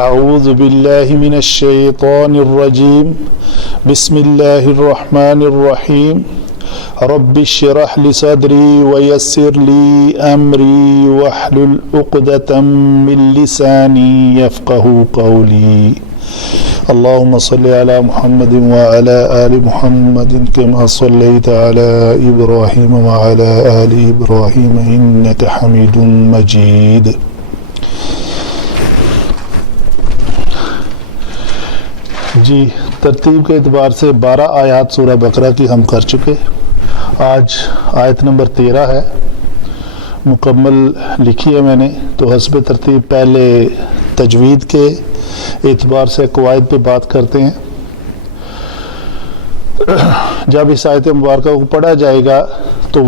اعوذ باللہ من الشیطان الرجیم بسم اللہ الرحمن الرحیم رب اشرح لی صدری ویسر لی امری واحلل عقدۃ من لسانی یفقهوا قولی اللهم صل على محمد وعلى آل محمد كما صليت على إبراهيم وعلى آل إبراهيم إنك حميد مجيد. جی ترتیب کے اعتبار سے 12 آیات سورہ بقرہ کی ہم کر چکے. آج آیت نمبر 13 ہے، مکمل لکھی ہے میں نے. تو حسب ترتیب پہلے تجوید کے اعتبار سے قواعد پہ بات کرتے ہیں. جب اس آیت مبارکہ کو پڑھا جائے گا تو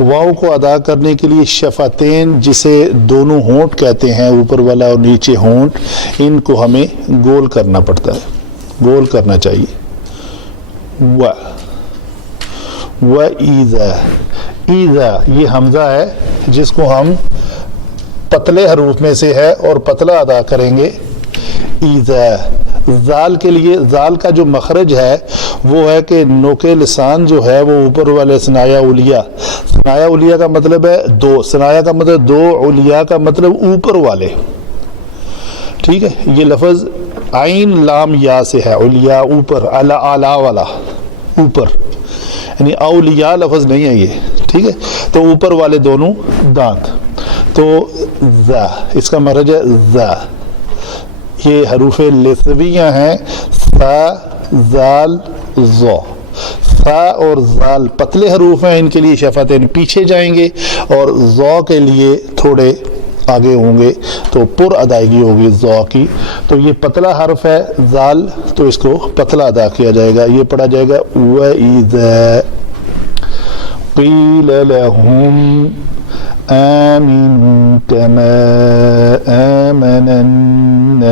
واو کو ادا کرنے کے لیے شفتین، جسے دونوں ہونٹ کہتے ہیں، اوپر والا اور نیچے ہونٹ، ان کو ہمیں گول کرنا پڑتا ہے، گول کرنا چاہیے. ایذا یہ حمزہ ہے جس کو ہم پتلے حروف میں سے ہے اور پتلا ادا کریں گے. ایذا زال کے لیے، زال کا جو مخرج ہے وہ ہے کہ نوک لسان جو ہے وہ اوپر والے ثنایا علیہ، ثنایا علیہ کا مطلب ہے دو، ثنایا کا مطلب دو، علیہ کا مطلب اوپر والے. ٹھیک ہے، یہ لفظ عین لام یا سے ہے. علیہ اوپر، اعلیٰ والا اوپر، یعنی اولیاء لفظ نہیں ہے یہ. ٹھیک ہے، تو اوپر والے دونوں دانت. تو ذا اس کا مخرج ہے ذا. یہ حروف لثویہ ہیں، ثا زال ذو. ثا اور زال پتلے حروف ہیں، ان کے لیے شفتین پیچھے جائیں گے اور ذو کے لیے تھوڑے آگے ہوں گے، تو پر ادائیگی ہوگی ذو کی. تو یہ پتلا حرف ہے زال، تو اس کو پتلا ادا کیا جائے گا. یہ پڑھا جائے گا وَإِذَا قِيلَ لَهُمْ آمِنُوا كَمَا آمَنَ النَّاسِ.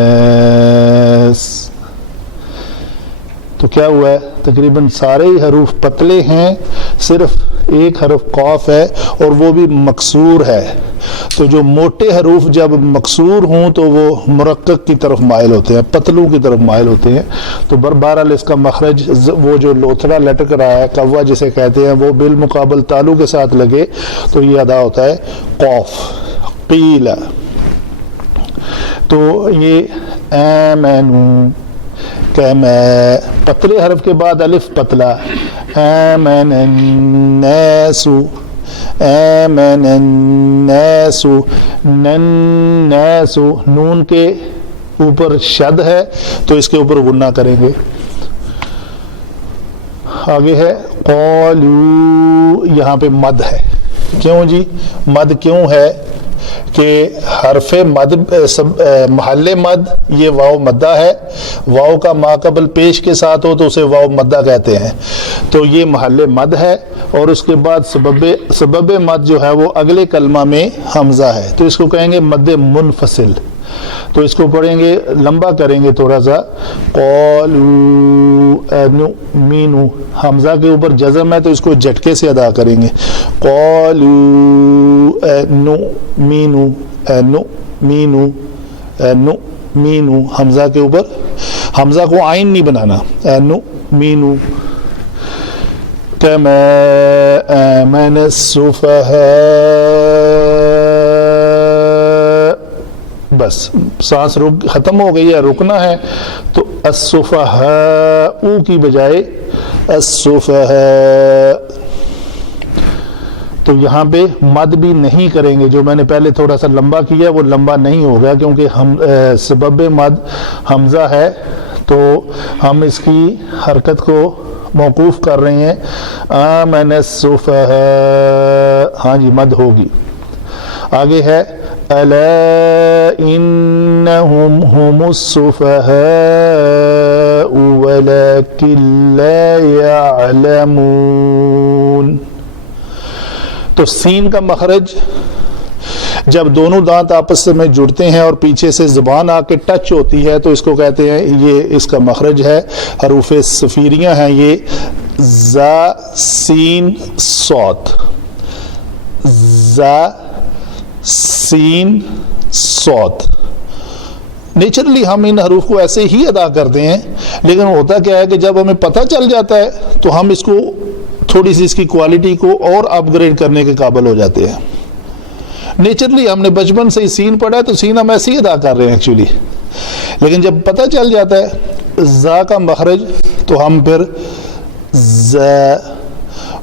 تو کیا ہوا ہے، تقریباً سارے حروف پتلے ہیں، صرف ایک حرف قاف ہے اور وہ بھی مکسور ہے. تو جو موٹے حروف جب مکسور ہوں تو وہ مرقق کی طرف مائل ہوتے ہیں، پتلوں کی طرف مائل ہوتے ہیں. تو بہرحال اس کا مخرج وہ جو لوتھڑا لٹک رہا ہے، قوا جسے کہتے ہیں، وہ بالمقابل تالو کے ساتھ لگے تو یہ ادا ہوتا ہے قاف. قیل، تو یہ آمنو کما، پتلے حرف کے بعد الف پتلا، آمن الناس، آمن الناس، نناس، نون کے اوپر شد ہے تو اس کے اوپر غنہ کریں گے. آگے ہے قالو، یہاں پہ مد ہے. کیوں جی مد کیوں ہے؟ کہ حرف مد، محل مد، یہ واو مدہ ہے. واو کا ماقبل پیش کے ساتھ ہو تو اسے واو مدہ کہتے ہیں. تو یہ محل مد ہے اور اس کے بعد سبب مد جو ہے وہ اگلے کلمہ میں حمزہ ہے، تو اس کو کہیں گے مد منفصل. تو اس کو پڑھیں گے، لمبا کریں گے تھوڑا سا. قالوا نؤمن، حمزہ کے اوپر جزم ہے تو اس کو جھٹکے سے ادا کریں گے. قالوا نؤمن، نؤمن، نؤمن، حمزہ کے اوپر، حمزہ کو عین نہیں بنانا. نؤمن کما آمن السفہاء، بس سانس ختم ہو گئی ہے، رکنا ہے. تو السفہاء کی بجائے السفہاء. تو یہاں پہ مد بھی نہیں کریں گے، جو میں نے پہلے تھوڑا سا لمبا کیا وہ لمبا نہیں ہوگا کیونکہ سبب مد حمزہ ہے، تو ہم اس کی حرکت کو موقوف کر رہے ہیں. آمن السفہاء، ہاں جی مد ہوگی. آگے ہے الا انہم هم السفہاء ولکن لا یعلمون. تو سین کا مخرج جب دونوں دانت آپس میں جڑتے ہیں اور پیچھے سے زبان آ کے ٹچ ہوتی ہے تو اس کو کہتے ہیں، یہ اس کا مخرج ہے. حروف صفیریہ ہیں یہ، زا سین صاد، زا سین صاد. نیچرلی ہم ان حروف کو ایسے ہی ادا کرتے ہیں، لیکن ہوتا کیا ہے کہ جب ہمیں پتہ چل جاتا ہے تو ہم اس کو تھوڑی سی اس کی کوالٹی کو اور اپ گریڈ کرنے کے قابل ہو جاتے ہیں۔ نیچرلی ہم نے بچپن سے ہی سین پڑھا ہے تو سین ہم ایسے ہی ادا کر رہے ہیں ایکچولی، لیکن جب پتہ چل جاتا ہے زا کا مخرج تو ہم پھر ز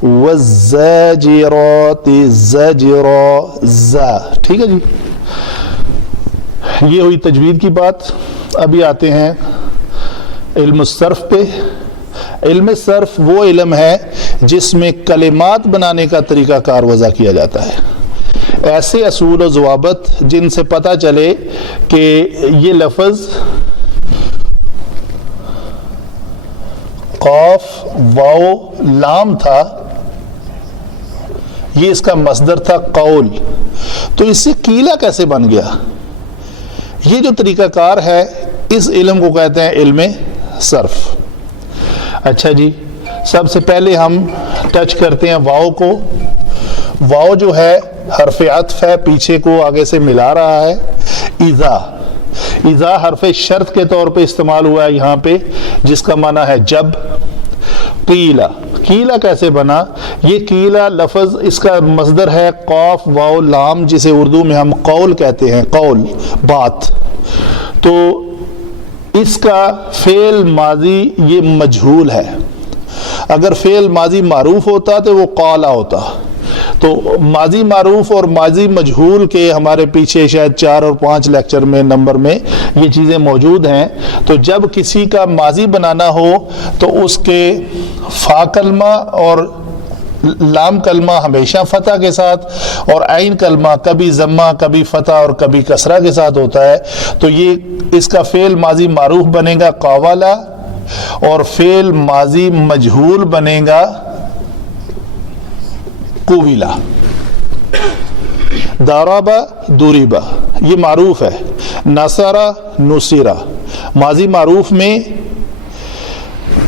والزاجرات زجرا زا، ٹھیک ہے جی۔ یہ ہوئی تجوید کی بات۔ ابھی آتے ہیں علم الصرف پہ۔ علم صرف وہ علم ہے جس میں کلمات بنانے کا طریقہ کار وضع کیا جاتا ہے، ایسے اصول و ضوابط جن سے پتہ چلے کہ یہ لفظ قاف واو لام تھا، یہ اس کا مصدر تھا قول، تو اس سے قیلہ کیسے بن گیا؟ یہ جو طریقہ کار ہے اس علم کو کہتے ہیں علم صرف۔ اچھا جی، سب سے پہلے ہم ٹچ کرتے ہیں واو کو۔ واو جو ہے حرف عطف ہے، پیچھے کو آگے سے ملا رہا ہے۔ اذا، اذا حرف شرط کے طور پہ استعمال ہوا ہے یہاں پہ، جس کا معنی ہے جب۔ قیلہ، قیلہ کیسے بنا؟ یہ قیلہ لفظ اس کا مصدر ہے قاف واو لام، جسے اردو میں ہم قول کہتے ہیں، قول بات۔ تو اس کا فعل ماضی یہ مجہول ہے، اگر فعل ماضی معروف ہوتا تو وہ قالا ہوتا۔ تو ماضی معروف اور ماضی مجہول کے ہمارے پیچھے شاید 4 اور 5 لیکچر میں نمبر میں یہ چیزیں موجود ہیں۔ تو جب کسی کا ماضی بنانا ہو تو اس کے فا کلمہ اور لام کلمہ ہمیشہ فتح کے ساتھ، اور عین کلمہ کبھی ضمہ کبھی فتح اور کبھی کسرہ کے ساتھ ہوتا ہے۔ تو یہ اس کا فعل ماضی معروف بنے گا قاولا، اور فعل ماضی مجہول بنے گا قویلا۔ ضربہ ضربہ یہ معروف ہے، نصرہ نصرہ ماضی معروف میں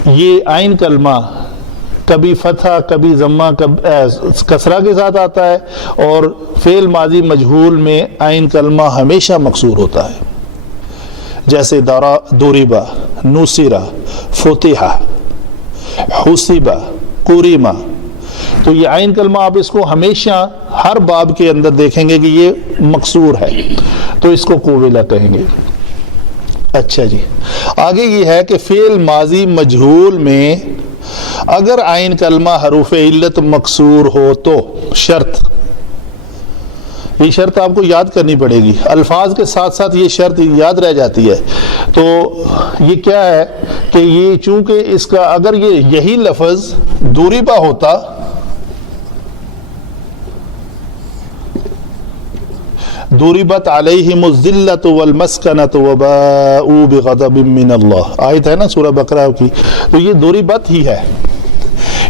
یہ عین کلمہ کبھی فتح کبھی ضمہ کسرہ کے ساتھ آتا ہے، اور فعل ماضی مجہول میں عین کلمہ ہمیشہ مکسور ہوتا ہے، جیسے ضربہ نصرہ فتح حسبہ قرمہ۔ تو یہ عین کلمہ آپ اس کو ہمیشہ ہر باب کے اندر دیکھیں گے کہ یہ مکسور ہے، تو اس کو قویلہ کہیں گے۔ اچھا جی، آگے یہ ہے کہ فعل ماضی مجہول میں اگر عین کلمہ حروف علت مکسور ہو تو شرط، یہ شرط آپ کو یاد کرنی پڑے گی، الفاظ کے ساتھ ساتھ یہ شرط یاد رہ جاتی ہے۔ تو یہ کیا ہے کہ یہ چونکہ اس کا اگر یہی لفظ ضربہ ہوتا، ضربت علیہم الذلۃ والمسکنۃ وباءوا بغضب من اللہ، آیت ہے نا سورہ بقرہ کی، تو یہ ضربت ہی ہے،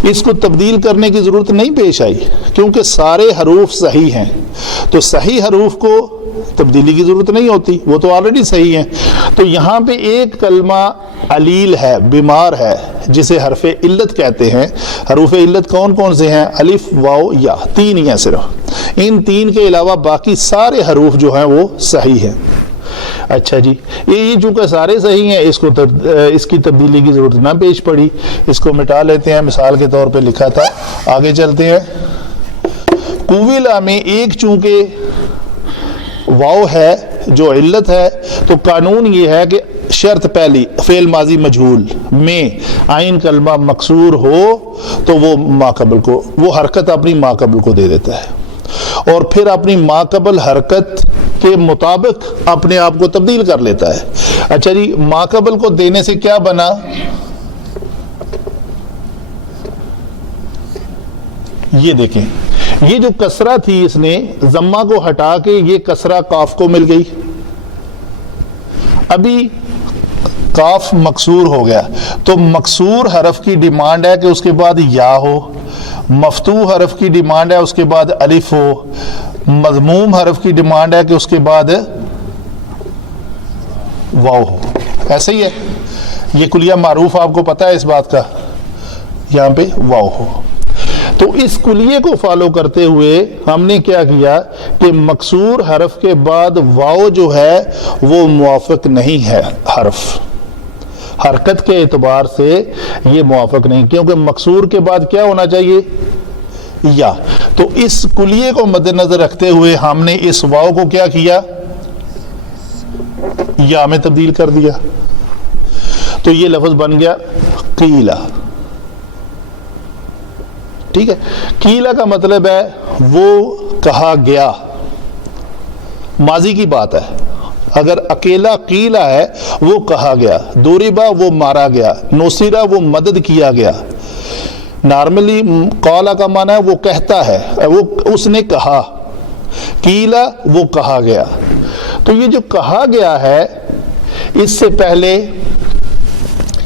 اس کو تبدیل کرنے کی ضرورت نہیں پیش آئی کیونکہ سارے حروف صحیح ہیں، تو صحیح حروف کو تبدیلی کی ضرورت نہیں ہوتی، وہ تو آلریڈی صحیح ہیں۔ تو یہاں پہ ایک کلمہ علیل ہے، بیمار ہے، جسے حرف علت کہتے ہیں۔ حروف علت کون کون سے ہیں؟ الف واو یا، 3 ہی ہیں صرف، ان 3 کے علاوہ باقی سارے حروف جو ہیں وہ صحیح ہیں۔ اچھا جی، یہ چونکہ سارے صحیح ہیں، اس کی تبدیلی کی ضرورت نہ پیش پڑی، اس کو مٹا لیتے ہیں، مثال کے طور پہ لکھا تھا۔ آگے چلتے ہیں۔ قویلہ میں ایک چونکہ واو ہے جو علت ہے، تو قانون یہ ہے کہ شرط پہلی فعل ماضی مجہول میں عین کلمہ مکسور ہو تو وہ ماقبل کو، وہ حرکت اپنی ماقبل کو دے دیتا ہے، اور پھر اپنی ماقبل حرکت کے مطابق اپنے آپ کو تبدیل کر لیتا ہے۔ اچھا جی، ماقبل کو دینے سے کیا بنا؟ یہ دیکھیں، یہ جو کسرہ تھی اس نے ضمہ کو ہٹا کے یہ کسرہ کاف کو مل گئی، ابھی کاف مکسور ہو گیا، تو مکسور حرف کی ڈیمانڈ ہے کہ اس کے بعد یا ہو، مفتوح حرف کی ڈیمانڈ ہے اس کے بعد الف ہو، مضموم حرف کی ڈیمانڈ ہے کہ اس کے بعد واو ہو۔ ایسے ہی ہے، یہ کلیہ معروف آپ کو پتہ ہے اس بات کا، یہاں پہ واو ہو۔ تو اس کلیے کو فالو کرتے ہوئے ہم نے کیا کیا کہ مکسور حرف کے بعد واو جو ہے وہ موافق نہیں ہے، حرف حرکت کے اعتبار سے یہ موافق نہیں، کیونکہ مکسور کے بعد کیا ہونا چاہیے؟ یا۔ تو اس کلیے کو مد نظر رکھتے ہوئے ہم نے اس واو کو کیا کیا؟ یا میں تبدیل کر دیا، تو یہ لفظ بن گیا قیلا۔ ٹھیک ہے، قیلا کا مطلب ہے وہ کہا گیا، ماضی کی بات ہے۔ اگر اکیلا قیلا ہے وہ کہا گیا، دوریبا وہ مارا گیا، نوسیرا وہ مدد کیا گیا۔ نارملی قولا کا معنی ہے وہ کہتا ہے، وہ اس نے کہا، قیلا وہ کہا گیا۔ تو یہ جو کہا گیا ہے اس سے پہلے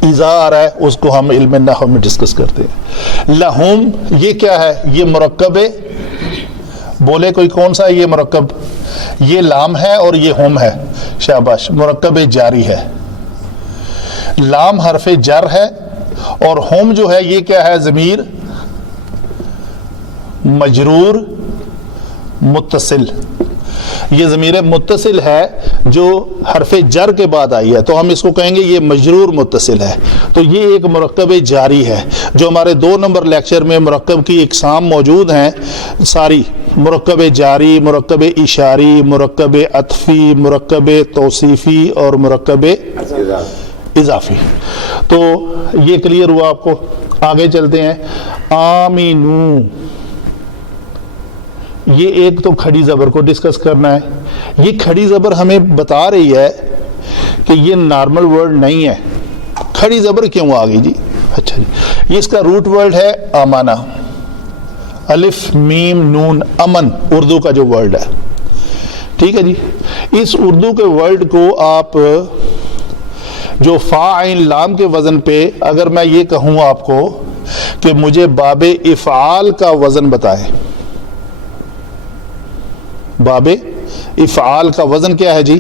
اذا آ رہا ہے، اس کو ہم علم نحو میں ڈسکس کرتے ہیں۔ لہم یہ کیا ہے؟ یہ مرکب ہے، بولے کوئی کون سا ہے یہ مرکب؟ یہ لام ہے اور یہ ہم ہے، شاباش، مرکب جاری ہے۔ لام حرف جر ہے اور ہم جو ہے یہ کیا ہے؟ ضمیر مجرور متصل، یہ ضمیر متصل ہے جو حرف جر کے بعد آئی ہے، تو ہم اس کو کہیں گے یہ مجرور متصل ہے۔ تو یہ ایک مرکب جاری ہے، جو ہمارے 2 نمبر لیکچر میں مرکب کی اقسام موجود ہیں ساری، مرکب جاری، مرکب اشاری، مرکب عطفی، مرکب توصیفی اور مرکب اضافی۔ تو یہ کلیئر ہوا آپ کو؟ آگے چلتے ہیں۔ آمینو، یہ ایک تو کھڑی زبر کو ڈسکس کرنا ہے۔ یہ کھڑی زبر ہمیں بتا رہی ہے کہ یہ نارمل ورڈ نہیں ہے۔ کھڑی زبر کیوں آ گئی جی؟ اچھا جی، یہ اس کا روٹ ورڈ ہے امانہ، الف میم نون، امن اردو کا جو ورڈ ہے۔ ٹھیک ہے جی، اس اردو کے ورڈ کو آپ جو فا عین لام کے وزن پہ، اگر میں یہ کہوں آپ کو کہ مجھے باب افعال کا وزن بتائیں، باب افعال کا وزن کیا ہے جی؟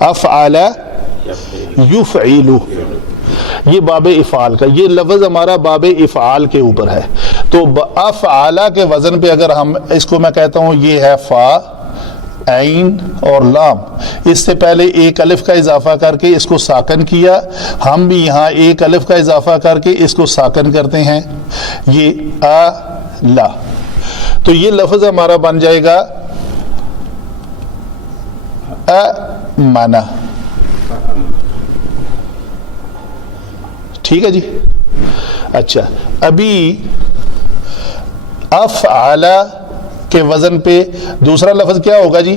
افعال یفعلو، یہ باب افعال کا، یہ لفظ ہمارا باب افعال کے اوپر ہے۔ تو افعال کے وزن پہ اگر ہم اس کو میں کہتا ہوں یہ ہے فا عین اور لام، اس سے پہلے ایک الف کا اضافہ کر کے اس کو ساکن کیا، ہم بھی یہاں ایک الف کا اضافہ کر کے اس کو ساکن کرتے ہیں، یہ لا، تو یہ لفظ ہمارا بن جائے گا امانہ۔ ٹھیک ہے جی، اچھا ابھی افعل کے وزن پہ دوسرا لفظ کیا ہوگا جی؟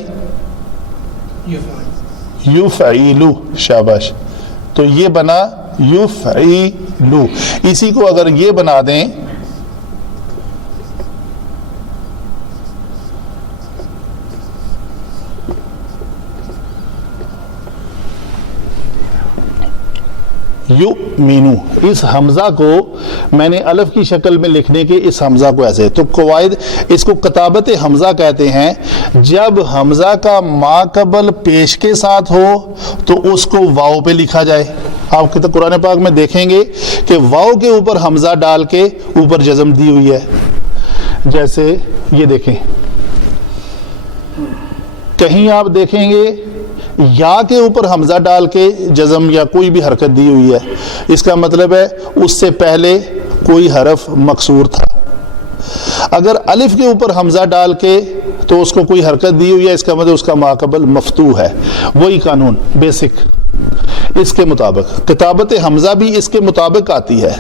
یفعلو، شاباش، تو یہ بنا یفعلو۔ اسی کو اگر یہ بنا دیں یؤمنو، اس حمزہ کو میں نے الف کی شکل میں لکھنے کے اس حمزہ کو ایسے، تو قواعد اس کو کتابت حمزہ کہتے ہیں۔ جب حمزہ کا ما قبل پیش کے ساتھ ہو تو اس کو واو پہ لکھا جائے۔ آپ کتاب قرآن پاک میں دیکھیں گے کہ واو کے اوپر حمزہ ڈال کے اوپر جزم دی ہوئی ہے، جیسے یہ دیکھیں، کہیں آپ دیکھیں گے یا کے اوپر حمزہ ڈال کے جزم یا کوئی بھی حرکت دی ہوئی ہے، اس کا مطلب ہے اس سے پہلے کوئی حرف مکسور تھا۔ اگر الف کے اوپر حمزہ ڈال کے تو اس کو کوئی حرکت دی ہوئی ہے، اس کا مطلب اس کا ماقبل مفتوح ہے۔ وہی قانون بیسک اس کے مطابق، کتابت حمزہ بھی اس کے مطابق آتی ہے۔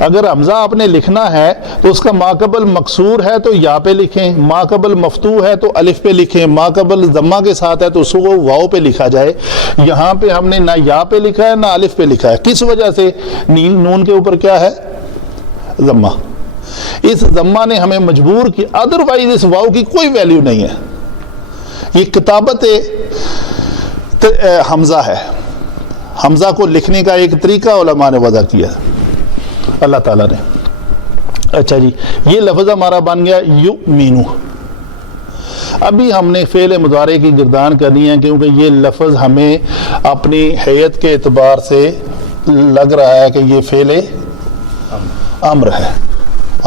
اگر حمزہ آپ نے لکھنا ہے تو اس کا ماقبل مکسور ہے تو یا پہ لکھیں، ماقبل مفتوح ہے تو الف پہ لکھیں، ماقبل ضمہ کے ساتھ ہے تو اس کو واو پہ لکھا جائے۔ یہاں پہ ہم نے نہ یا پہ لکھا ہے نہ الف پہ لکھا ہے، کس وجہ سے؟ نون کے اوپر کیا ہے؟ ضمہ۔ اس ضمہ نے ہمیں مجبور کی، ادروائز اس واو کی کوئی ویلیو نہیں ہے۔ یہ کتابت حمزہ ہے، حمزہ کو لکھنے کا ایک طریقہ علماء نے وضع کیا اللہ تعالیٰ نے۔ اچھا جی، یہ لفظ ہمارا بن گیا یؤمنو۔ ابھی ہم نے فعل مضارع کی گردان کرنی ہے، کیونکہ یہ لفظ ہمیں اپنی حیت کے اعتبار سے لگ رہا ہے کہ یہ فعل امر ہے۔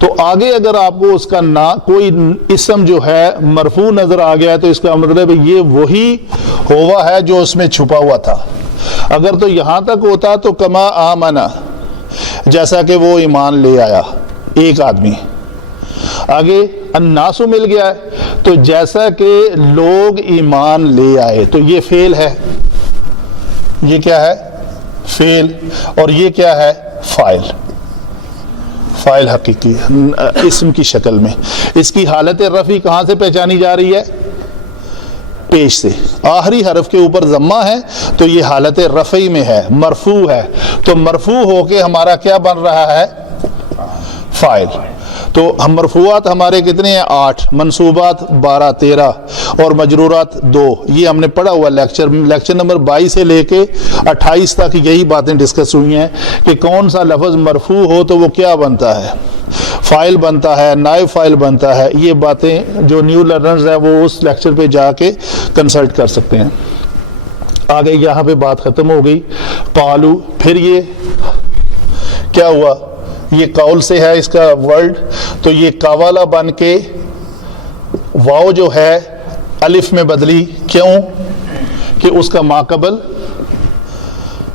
تو آگے اگر آپ کو اس کا کوئی اسم جو ہے مرفوع نظر آ گیا ہے تو اس کا مطلب یہ وہی ہوا ہے جو اس میں چھپا ہوا تھا. اگر تو یہاں تک ہوتا تو کما آمنا، جیسا کہ وہ ایمان لے آیا ایک آدمی. آگے الناسو مل گیا ہے تو جیسا کہ لوگ ایمان لے آئے، تو یہ فعل ہے. یہ کیا ہے؟ فعل. اور یہ کیا ہے؟ فاعل. فاعل حقیقی اسم کی شکل میں. اس کی حالت رفع کہاں سے پہچانی جا رہی ہے؟ پیش سے. آخری حرف کے اوپر ضمہ ہے تو یہ حالت رفعی میں ہے، مرفوع ہے. تو مرفوع ہو کے ہمارا کیا بن رہا ہے؟ فاعل. تو ہم مرفوعات ہمارے کتنے ہیں؟ 8، منصوبات 12 13 اور مجرورات 2. یہ ہم نے پڑھا ہوا لیکچر نمبر 22 سے لے کے 28 تک یہی باتیں ڈسکس ہوئی ہیں کہ کون سا لفظ مرفوع ہو تو وہ کیا بنتا ہے؟ فاعل بنتا ہے، نائب فاعل بنتا ہے. یہ باتیں جو نیو لرنرز ہیں وہ اس لیکچر پہ جا کے کنسلٹ کر سکتے ہیں. آگے یہاں پہ بات ختم ہو گئی. قالو، پھر یہ کیا ہوا؟ یہ قول سے ہے اس کا ورڈ، تو یہ قوالا بن کے واو جو ہے الف میں بدلی. کیوں؟ کہ اس کا ماقبل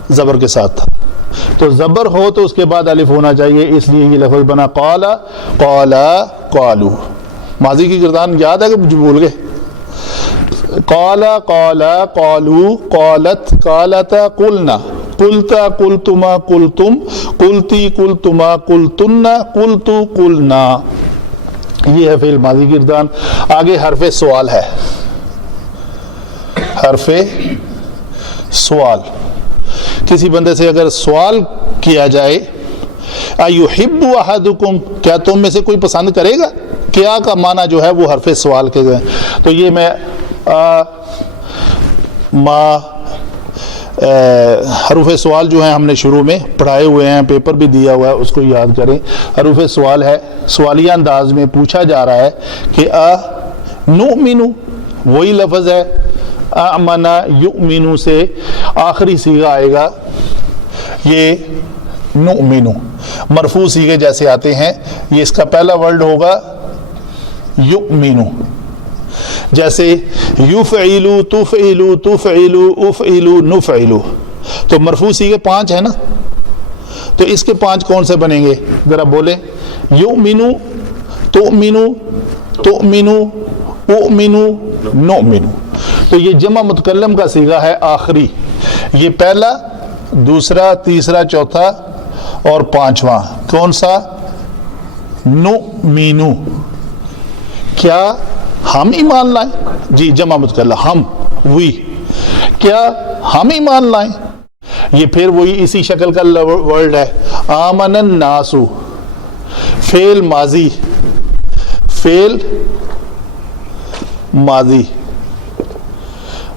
زبر کے ساتھ تھا. تو زبر ہو تو اس کے بعد الف ہونا چاہیے، اس لیے یہ لفظ بنا قالا قالا قالو. ماضی کی گردان یاد ہے کہ بھول گئے؟ قالا قالا قالو قالت قالتا قلنا قلتا قلتما قلتم قلتی قلتما قلتن قلتو قلنا. یہ ہے فعل ماضی کی گردان. آگے حرف سوال ہے. حرف سوال، کسی بندے سے اگر سوال کیا جائے ایحب احدکم، کیا تم میں سے کوئی پسند کرے گا؟ کیا کا معنی جو ہے وہ حرف سوال کے ہے. تو یہ میں حروف سوال جو ہیں ہم نے شروع میں پڑھائے ہوئے ہیں، پیپر بھی دیا ہوا ہے، اس کو یاد کریں. حروف سوال ہے، سوالیہ انداز میں پوچھا جا رہا ہے کہ نؤمن، وہی لفظ ہے آمنا یؤمن سے آخری صیغہ آئے گا یہ نؤمن. مرفوع صیغے جیسے آتے ہیں یہ اس کا پہلا ورڈ ہوگا یؤمن. جیسے یفعلو تفعلو تفعلو افعلو نفعلو، تو مرفوع صیغے 5 ہیں نا. تو اس کے 5 کون سے بنیں گے ذرا بولیں؟ یؤمنو، تؤمنو، تؤمنو، اؤمنو، نؤمنو. تو یہ جمع متکلم کا صیغہ ہے آخری. یہ پہلا، دوسرا، تیسرا، چوتھا اور 5واں کون سا؟ نؤمنو. کیا ہم ایمان لائیں؟ جی جمع متکلم ہم، وی. کیا ہم ایمان لائیں؟ یہ پھر وہی اسی شکل کا ورڈ ہے. آمن الناس، فعل ماضی، فعل ماضی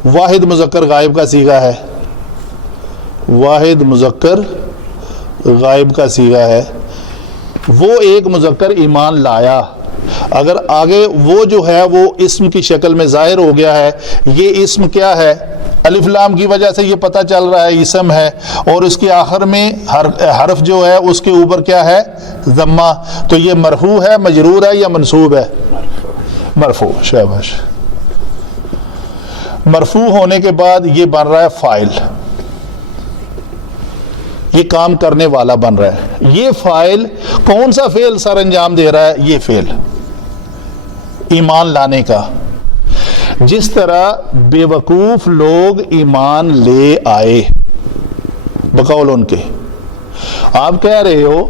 واحد مذکر غائب کا صیغہ ہے. واحد مذکر غائب کا صیغہ ہے. وہ ایک مذکر ایمان لایا. اگر آگے وہ جو ہے وہ اسم کی شکل میں ظاہر ہو گیا ہے، یہ اسم کیا ہے؟ الف لام کی وجہ سے یہ پتہ چل رہا ہے اسم ہے، اور اس کے آخر میں حرف جو ہے اس کے اوپر کیا ہے؟ ضمہ. تو یہ مرفوع ہے، مجرور ہے یا منصوب ہے؟ مرفوع. شاباش. مرفوع ہونے کے بعد یہ بن رہا ہے فاعل، یہ کام کرنے والا بن رہا ہے. یہ فاعل کون سا فعل سر انجام دے رہا ہے؟ یہ فعل ایمان لانے کا. جس طرح بے وقوف لوگ ایمان لے آئے بقول ان کے. آپ کہہ رہے ہو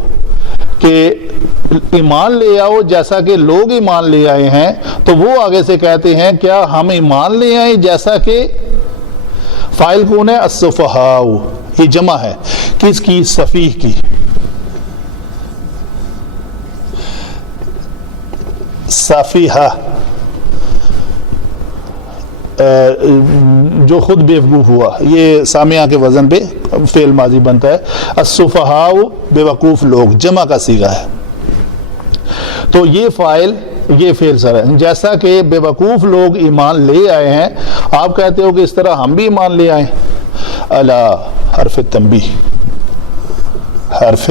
کہ ایمان لے آؤ جیسا کہ لوگ ایمان لے آئے ہیں، تو وہ آگے سے کہتے ہیں کیا ہم ایمان لے آئیں جیسا کہ. فاعل کون ہے؟ السفہاء. یہ جمع ہے کس کی؟ سفیہ کی. سفیہہ جو خود بیوقوف ہوا، یہ سامعہ کے وزن پہ فعل ماضی بنتا ہے. السفہاء بے وقوف لوگ، جمع کا صیغہ ہے. تو یہ فاعل، یہ فعل سر ہے. جیسا کہ بے وقوف لوگ ایمان لے آئے ہیں، آپ کہتے ہو کہ اس طرح ہم بھی ایمان لے آئیں. الا حرف تنبیہ، حرف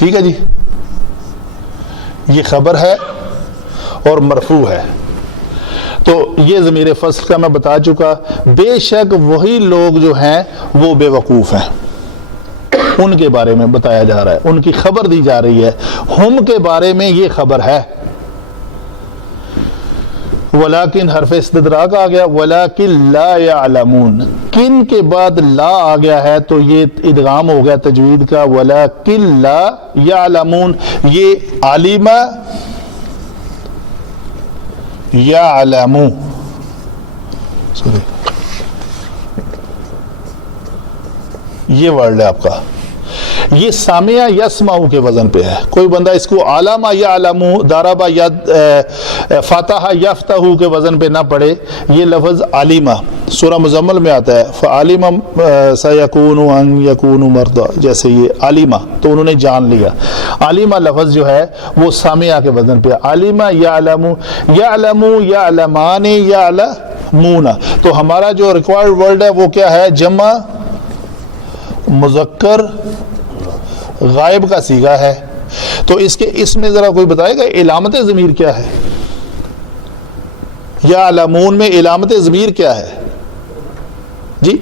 ٹھیک ہے جی، یہ خبر ہے اور مرفوع ہے. تو یہ ضمیر فصل کا میں بتا چکا. بے شک وہی لوگ جو ہیں وہ بے وقوف ہیں، ان کے بارے میں بتایا جا رہا ہے، ان کی خبر دی جا رہی ہے. ہم کے بارے میں یہ خبر ہے. ولیکن حرف استدراک آ گیا، ولیکن لا یعلمون، کن کے بعد لا آ گیا ہے تو یہ ادغام ہو گیا تجوید کا. ولیکن لا یعلمون، یہ عالمہ یعلمو، یہ ورڈ ہے آپ کا. یہ سامعہ یسمعو کے وزن پہ ہے. کوئی بندہ اس کو علامہ یعلمو، ضربہ ید، فتح یفتح کے وزن پہ نہ پڑھے. یہ لفظ علیمہ سورہ مزمل میں آتا ہے، فعلم سیکون ان یکون مرضی، جیسے یہ علیمہ تو انہوں نے جان لیا. علیمہ لفظ جو ہے وہ سامعہ کے وزن پہ. علیمہ یعلمو، یعلمو، یعلمان، یعلمون. تو ہمارا جو ریکوائرڈ ورڈ ہے وہ کیا ہے؟ جمع مذکر غائب کا صیغہ ہے. تو اس میں ذرا کوئی بتائے گا علامت ضمیر کیا ہے؟ یا علمون میں علامت ضمیر کیا ہے جی؟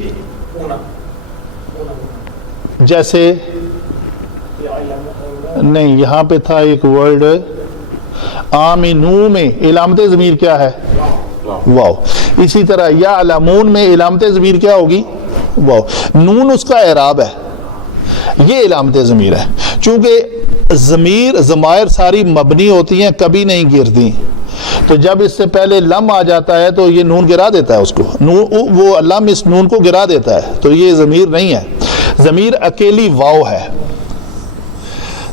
جیسے نہیں، یہاں پہ تھا ایک ورڈ آمنو میں علامت ضمیر کیا ہے؟ واو. اسی طرح یا علمون میں علامت ضمیر کیا ہوگی؟ واو. نون اس کا اعراب ہے، یہ علامت ضمیر ہے. چونکہ ضمائر ساری مبنی ہوتی ہیں، کبھی نہیں گرتی. تو جب اس سے پہلے لم آ جاتا ہے تو یہ نون گرا دیتا ہے اس کو، وہ لم اس نون کو گرا دیتا ہے. تو یہ ضمیر نہیں ہے، ضمیر اکیلی واو ہے.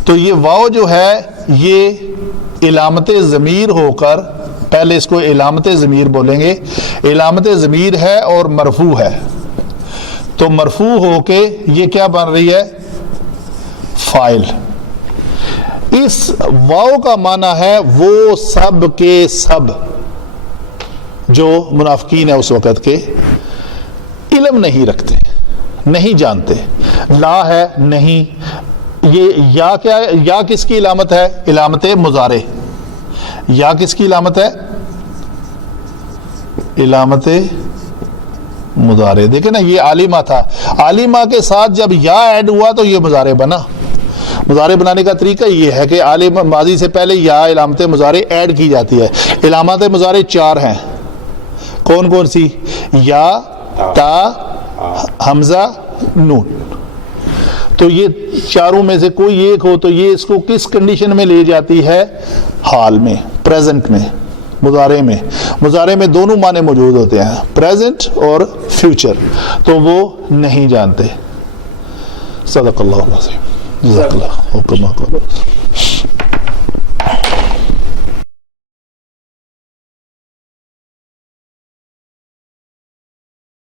تو یہ واو جو ہے یہ علامت ضمیر ہو کر، پہلے اس کو علامت ضمیر بولیں گے. علامت ضمیر ہے اور مرفوع ہے. تو مرفوع ہو کے یہ کیا بن رہی ہے؟ فاعل. اس واو کا معنی ہے وہ سب کے سب جو منافقین ہیں اس وقت کے، علم نہیں رکھتے، نہیں جانتے. لا ہے نہیں. یہ یا کیا ہے؟ یا کس کی علامت ہے؟ علامت مضارع. یا کس کی علامت ہے؟ علامت مضارع. دیکھیں نا، یہ عالمہ تھا، عالمہ کے ساتھ جب یا ایڈ ہوا تو یہ مضارع بنا. مضارع بنانے کا طریقہ یہ ہے کہ عالم ماضی سے پہلے یا علامت مضارع ایڈ کی جاتی ہے. علامات مضارع 4 ہیں. کون کون سی؟ یا، تا، حمزہ، نون. تو یہ چاروں میں سے کوئی ایک ہو تو یہ اس کو کس کنڈیشن میں لے جاتی ہے؟ حال میں، پریزنٹ میں، مضارع میں. مضارع میں دونوں معنی موجود ہوتے ہیں، پریزنٹ اور فیوچر. تو وہ نہیں جانتے. صدق اللہ العظیم. جزاک اللہ.